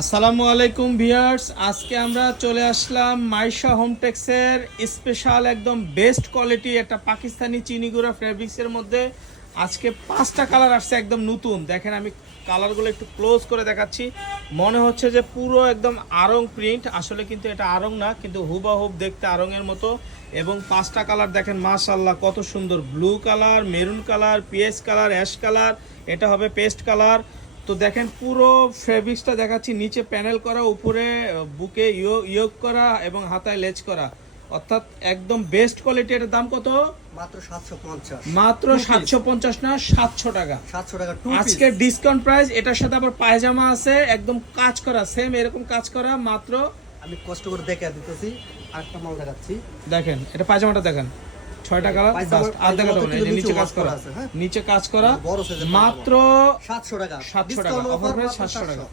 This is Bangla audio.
আসসালামু আলাইকুম ভিউয়ার্স, আজকে আমরা চলে আসলাম মাইশা হোমটেক্সের স্পেশাল একদম বেস্ট কোয়ালিটি একটা পাকিস্তানি চিনিগুড়া ফেব্রিক্সের মধ্যে আজকে 5টা কালার আসছে একদম নতুন। দেখেন আমি কালারগুলো একটু ক্লোজ করে দেখাচ্ছি। মনে হচ্ছে যে পুরো একদম আড়ং প্রিন্ট, আসলে কিন্তু এটা আড়ং না, কিন্তু হুবাহুব দেখতে আড়ংয়ের মতো। এবং 5টা কালার দেখেন মাশাআল্লাহ কত সুন্দর, blue colour, maroon colour, PS colour, ash colour, এটা হবে পেস্ট কালার। তো দেখেন পুরো ফেব্রিক্সটা দেখাচ্ছি, নিচে প্যানেল করা, উপরে বুকে ইয়োগ করা এবং হাতায় লেজ করা, অর্থাৎ একদম বেস্ট কোয়ালিটি। এটার দাম কত? মাত্র 750। মাত্র 750 না, 700 টাকা। 700 টাকা আজকে ডিসকাউন্ট প্রাইস। এটার সাথে আবার পায়জামা আছে একদম কাজ করা, সেম এরকম কাজ করা, মাত্র। আমি কষ্ট করে দেখে দিতেছি, আরেকটা মাল দেখাচ্ছি। দেখেন এটা পায়জামাটা দেখেন, 6টা কালার, আর দেখাতে হবে না, নিচে কাজ করা, নিচে কাজ করা, মাত্র 700 টাকা। 700 টাকা, অফার প্রাইস 700 টাকা।